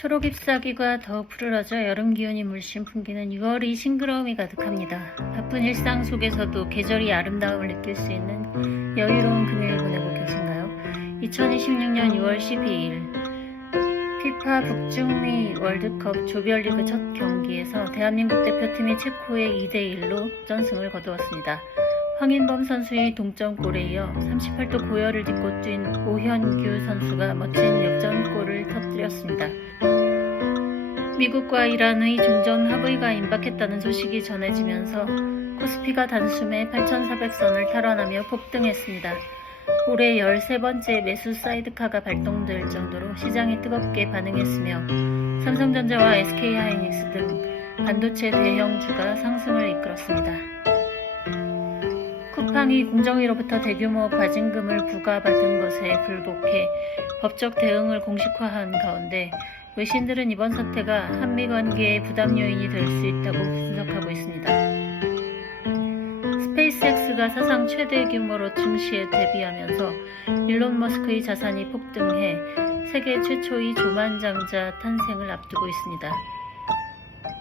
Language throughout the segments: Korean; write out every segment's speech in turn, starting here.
초록 잎사귀가 더욱 푸르러져 여름 기운이 물씬 풍기는 6월이 싱그러움이 가득합니다. 바쁜 일상 속에서도 계절이 아름다움을 느낄 수 있는 여유로운 금요일 보내고 계신가요? 2026년 6월 12일 피파 북중미 월드컵 조별리그 첫 경기에서 대한민국 대표팀이 체코의 2대1로 전승을 거두었습니다. 황인범 선수의 동점골에 이어 38도 고열을 딛고 뛴 오현규 선수가 멋진 역전골을 터뜨렸습니다. 미국과 이란의 종전 합의가 임박했다는 소식이 전해지면서 코스피가 단숨에 8,400선을 탈환하며 폭등했습니다. 올해 13번째 매수 사이드카가 발동될 정도로 시장이 뜨겁게 반응했으며 삼성전자와 SK하이닉스 등 반도체 대형주가 상승을 이끌었습니다. 쿠팡이 공정위로부터 대규모 과징금을 부과받은 것에 불복해 법적 대응을 공식화한 가운데 외신들은 이번 사태가 한미 관계의 부담 요인이 될 수 있다고 분석하고 있습니다. 스페이스X가 사상 최대 규모로 증시에 대비하면서 일론 머스크의 자산이 폭등해 세계 최초의 조만장자 탄생을 앞두고 있습니다.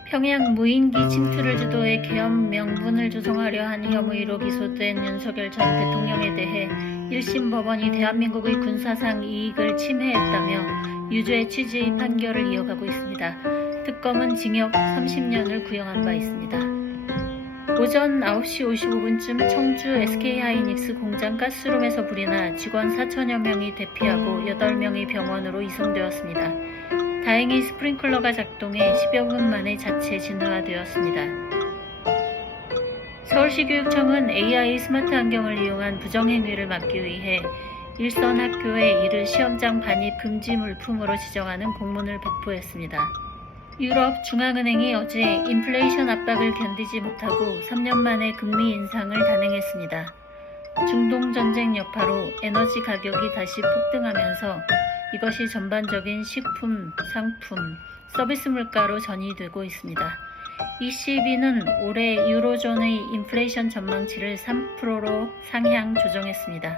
평양 무인기 침투를 주도해 계엄 명분을 조성하려 한 혐의로 기소된 윤석열 전 대통령에 대해 1심 법원이 대한민국의 군사상 이익을 침해했다며 유죄 취지의 판결을 이어가고 있습니다. 특검은 징역 30년을 구형한 바 있습니다. 오전 9시 55분쯤 청주 SK하이닉스 공장 가스룸에서 불이 나 직원 4천여 명이 대피하고 8명이 병원으로 이송되었습니다. 다행히 스프링클러가 작동해 10여 분 만에 자체 진화되었습니다. 서울시교육청은 AI 스마트 안경을 이용한 부정행위를 막기 위해 일선 학교에 이를 시험장 반입 금지 물품으로 지정하는 공문을 배포했습니다. 유럽 중앙은행이 어제 인플레이션 압박을 견디지 못하고 3년 만에 금리 인상을 단행했습니다. 중동전쟁 여파로 에너지 가격이 다시 폭등하면서 이것이 전반적인 식품, 상품, 서비스 물가로 전이되고 있습니다. ECB는 올해 유로존의 인플레이션 전망치를 3%로 상향 조정했습니다.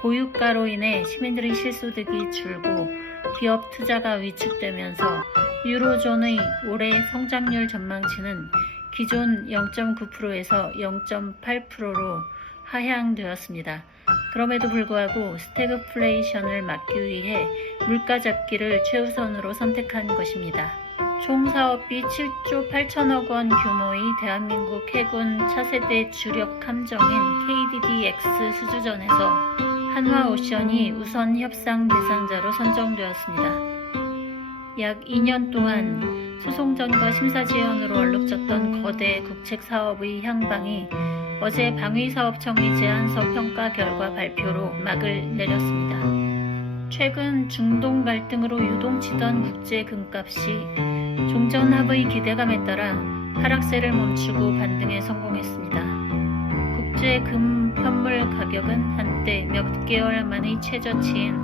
고유가로 인해 시민들의 실소득이 줄고 기업 투자가 위축되면서 유로존의 올해 성장률 전망치는 기존 0.9%에서 0.8%로 하향되었습니다. 그럼에도 불구하고 스태그플레이션을 막기 위해 물가 잡기를 최우선으로 선택한 것입니다. 총 사업비 7조 8천억 원 규모의 대한민국 해군 차세대 주력 함정인 KDDX 수주전에서 한화오션이 우선 협상 대상자로 선정되었습니다. 약 2년 동안 소송전과 심사지연으로 얼룩졌던 거대 국책사업의 향방이 어제 방위사업청의 제안서 평가 결과 발표로 막을 내렸습니다. 최근 중동 갈등으로 유동치던 국제 금값이 종전합의 기대감에 따라 하락세를 멈추고 반등에 성공했습니다. 국제 금 현물 가격은 한때 몇 개월 만의 최저치인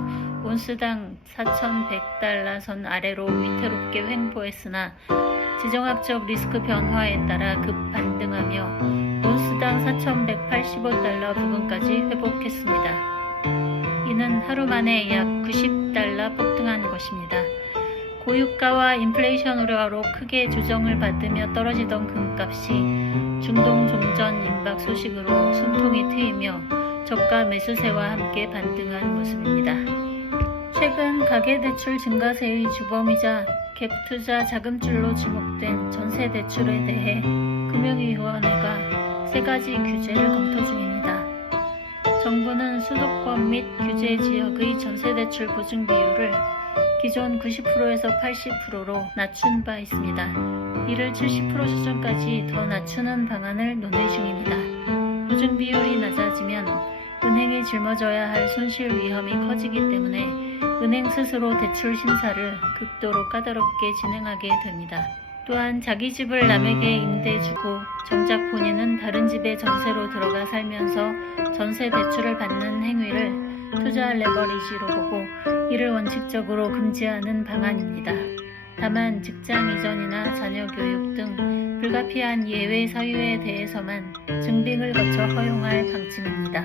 온스당 4,100달러 선 아래로 위태롭게 횡보했으나 지정학적 리스크 변화에 따라 급반등하며 온스당 4,185달러 부근까지 회복했습니다. 이는 하루 만에 약 90달러 폭등한 것입니다. 고유가와 인플레이션 우려로 크게 조정을 받으며 떨어지던 금값이 중동 종전 임박 소식으로 숨통이 트이며 저가 매수세와 함께 반등한 모습입니다. 최근 가계대출 증가세의 주범이자 갭투자 자금줄로 지목된 전세대출에 대해 금융위원회가 3가지 규제를 검토 중입니다. 정부는 수도권 및 규제 지역의 전세대출 보증 비율을 기존 90%에서 80%로 낮춘 바 있습니다. 이를 70% 수준까지 더 낮추는 방안을 논의 중입니다. 보증 비율이 낮아지면 은행이 짊어져야 할 손실 위험이 커지기 때문에 은행 스스로 대출 심사를 극도로 까다롭게 진행하게 됩니다. 또한 자기 집을 남에게 임대주고 정작 본인은 다른 집에 전세로 들어가 살면서 전세 대출을 받는 행위를 투자 레버리지로 보고 이를 원칙적으로 금지하는 방안입니다. 다만 직장 이전이나 자녀 교육 등 불가피한 예외 사유에 대해서만 증빙을 거쳐 허용할 방침입니다.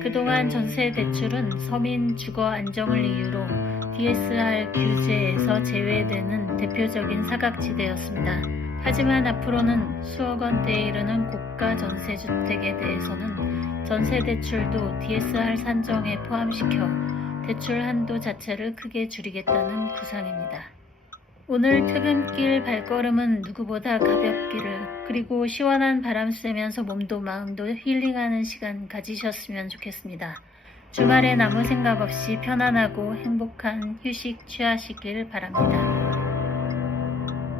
그동안 전세 대출은 서민 주거 안정을 이유로 DSR 규제에서 제외되는 대표적인 사각지대였습니다. 하지만 앞으로는 수억 원대에 이르는 고가 전세주택에 대해서는 전세대출도 DSR 산정에 포함시켜 대출 한도 자체를 크게 줄이겠다는 구상입니다. 오늘 퇴근길 발걸음은 누구보다 가볍기를, 그리고 시원한 바람 쐬면서 몸도 마음도 힐링하는 시간 가지셨으면 좋겠습니다. 주말엔 아무 생각 없이 편안하고 행복한 휴식 취하시길 바랍니다.